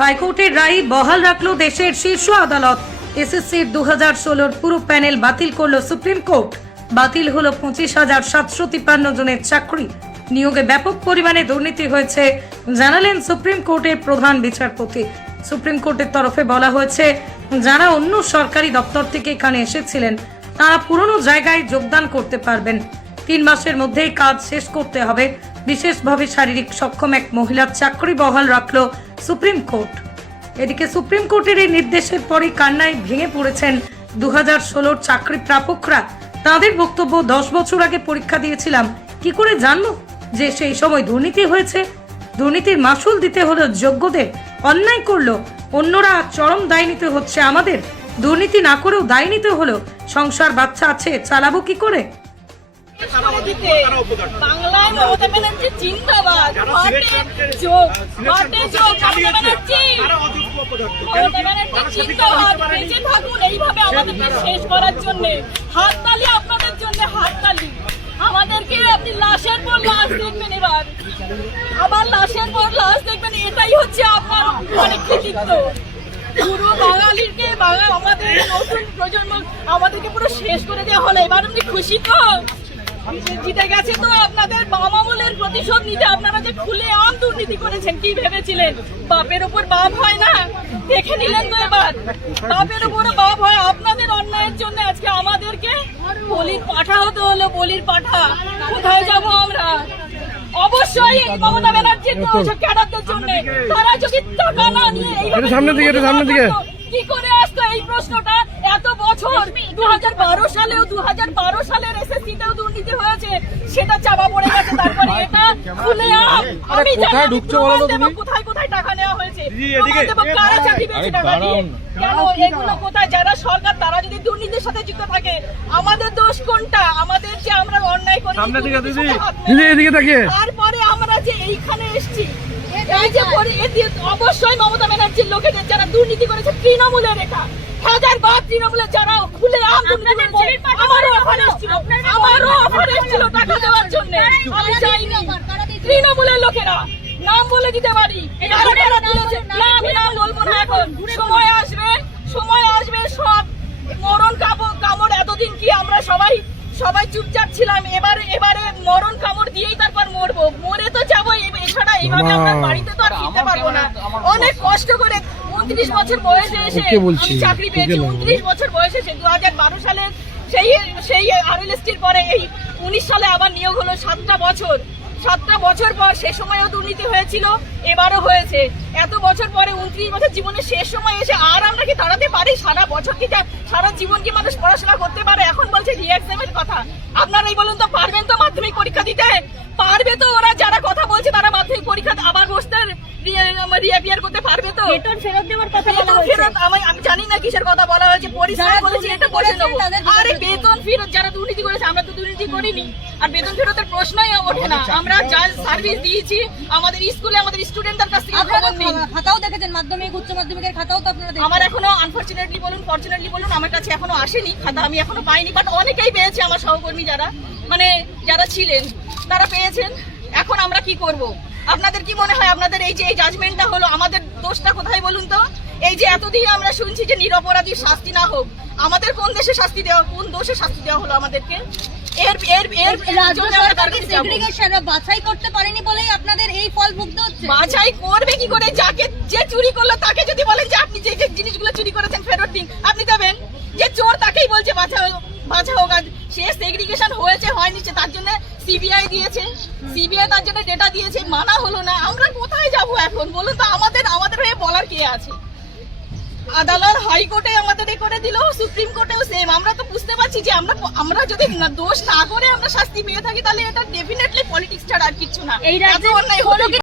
হাইকোর্টের রায় বহাল রাখলো দেশের শীর্ষ আদালত। এসএসসির 2016 পুরো প্যানেল বাতিল করলো সুপ্রিম কোর্ট। বাতিল হলো 25,753 জনের চাকরি। নিয়োগে ব্যাপক পরিমাণে দুর্নীতি হয়েছে জানালেন সুপ্রিম কোর্টের প্রধান বিচারপতি। সুপ্রিম কোর্টের তরফে বলা হয়েছে, যারা অন্য সরকারি দপ্তর থেকে এখানে এসেছিলেন তারা পুরনো জায়গায় যোগদান করতে পারবেন। 3 মাসের মধ্যেই কাজ শেষ করতে হবে। বিশেষভাবে শারীরিক সক্ষম এক মহিলার চাকরি বহাল রাখলো সুপ্রিম কোর্ট। এদিকে সুপ্রিম কোর্টের এই নির্দেশের পরই কান্নায় ভেঙে পড়েছেন 2016 চাকরি প্রাপকরা। তাদের বক্তব্য, 10 বছর আগে পরীক্ষা দিয়েছিলাম, কি করে জানবো যে সেই সময় দুর্নীতি হয়েছে? দুর্নীতির মাসুল দিতে হলো যোগ্যদের। অন্যায় করলো অন্যরা, চরম দায় নিতে হচ্ছে আমাদের। দুর্নীতি না করেও দায় নিতে হলো। সংসার বাচ্চা আছে, চালাবো কি করে? বাংলায় মমতা ব্যানার্জি জিন্দাবাদ। বেঁচে থাকুন এইভাবে আমাদেরকে শেষ করার জন্য। হাততালি আপনাদের জন্য, হাততালি। আমাদেরকে আপনি লাশের পর লাশ দেখবেন, এবার আবার লাশের পর লাশ দেখবেন। এটাই হচ্ছে আপনার অনেক কৃতিত্ব। পুরো বাঙালিকে আমাদের নতুন প্রজন্ম আমাদেরকে পুরো শেষ করে দেওয়া হলো। এবার আপনি খুশি তো? জিতে গেছে তো? আপনাদের বাম আমলের প্রতিশোধ নিতে আপনারা যে খুলে আম দুর্নীতি করেছেন, কি ভেবেছিলেন বাপের উপর বাপ হয় না? দেখে নিলেন তো এবার বাপের উপরে বাপ হয়। আপনাদের অন্যায়ের জন্য আজকে আমাদেরকে বলির পাঠা হতে হলো। বলির পাঠা কোথায় যাব আমরা? অবশ্যই মমতা ব্যানার্জির ক্যাডারদের জন্য। তারা যদি টাকা না নিয়ে সামনে দিকে কি করে আসতো? এই প্রশ্নটা এত বছর 2012 সালের এসএসসিতেও দুর্নীতি হয়েছে, সেটা চাপা পড়ে গেছে। তারপরে এটা খুলে আমি কোথায় কোথায় টাকা নেওয়া হয়েছে, কারা চাকরি পেয়েছে টাকা দিয়ে, কেন এগুলো কোথায়? যারা সরকার তারা যদি দুর্নীতির সাথে যুক্ত থাকে, আমাদের দোষ কোনটা? আমাদের যে আমরা অন্যায় করি, তারপরে আমরা যে এইখানে এসছি, এই যে অবশ্যই মমতা ব্যানার্জির লোকেদের যারা দুর্নীতি করেছে, তৃণমূলের এটা হাজার বার তৃণমূলের যারা খুলে আমারও অফার এসেছিল টাকা দেওয়ার জন্য, আমি চাইনি। তৃণমূলের লোকেরা নাম বলে দিতে পারি, আমি নাম বলবো না। এখন সময় আসবে সব মরণ কামড়। এতদিন কি আমরা সবাই চুপচাপ ছিলাম? এবারে মরণ কামড় দিয়েই তারপর মরবো। মরে তো যাবো, এছাড়া এইভাবে আমরা বাড়িতে তো আর ফিরতে পারবো না। অনেক কষ্ট করে 29 বছর বয়সে এসে আমি চাকরি পেয়েছি। 29 বছর বয়সে 2012 সালের সেই আরএলএসটির পরে এই 19 সালে আবার নিয়োগ হলো। 7টা বছর পর, সে সময়ও দুর্নীতি হয়েছিল, এবারও হয়েছে। এত বছর পরে 29 বছর জীবনের শেষ সময় এসে আর আমরা কি দাঁড়াতে পারি? সারা বছর কি, সারা জীবন কি মানুষ পড়াশোনা করতে পারে? এখন বলছে রিএক্সামের কথা। আপনারাই বলুন তো, পারবেন তো মাধ্যমিক পরীক্ষা দিতে? পারবে তো? ওরা যারা কথা বলছে তারা মাধ্যমিক পরীক্ষা আবার বসতে রিঅ্যাপিয়ার করতে পারবে তো? বেতন ফেরত দেওয়ার কথা বলা হয়েছে। আমি জানি না কিসের কথা বলা হয়েছে। পরিশ্রম করেছি, এটা করে নেব। আরে বেতন ফেরত, যারা দুর্নীতি করেছে, আমরা তো দুর্নীতি করিনি। আর বেতন ফেরতের প্রশ্নই ওঠে না। আমরা যা সার্ভিস দিয়েছি আমাদের স্কুলে, আমাদের স্টুডেন্টদের কাছ থেকে খবর নেই। খাতাও দেখেছেন, মাধ্যমিক উচ্চ মাধ্যমিকের খাতাও তো আপনারা? আমার এখনো আনফরচুনেটলি বলুন, ফরচুনেটলি বলুন, আমার কাছে এখনো আসেনি খাতা, আমি এখনো পাইনি। বাট অনেকেই পেয়েছে, আমার সহকর্মী যারা ছিলেন তারা পেয়েছেন। এখন আমরা কি করব? আপনাদের কি মনে হয় আপনাদের এই যে এই জাজমেন্টটা হলো, আমাদের দোষটা কোথায় বলুন তো? এই যে এতদিন আমরা শুনছি যে নিরপরাধীর শাস্তি না হোক, আমাদের কোন দোষে শাস্তি দেওয়া হলো আমাদেরকে? বাছাই করতে পারেনি বলেই আপনাদের এই ফল ভুগতে হচ্ছে। বাছাই করবে কি করে? যে চুরি করলো তাকে যদি বলেন যে আপনি যে জিনিসগুলো চুরি করেছেন ফেরত দিন, আপনি দেবেন? যে চোর তাকেই বলছে বাছা হোক। সে সেগ্রিগেশন হয়েছে হয়নি তার জন্য সিবিআই দিয়েছে, সিবিআই তার জন্য ডেটা দিয়েছে, মানা হলো না। আমরা কোথায় যাব এখন বলুন তো? আমাদের হয়ে বলার কে আছে? আদালত হাইকোর্টে আমাদের করে দিল, সুপ্রিম কোর্টেও সেম। আমরা তো বুঝতে পারছি যে আমরা যদি দোষ না করে আমরা শাস্তি পেয়ে থাকি, তাহলে এটা ডেফিনেটলি পলিটিক্স ছাড়া আর কিছু না। এই রাজ্যে অন্যায় হলো।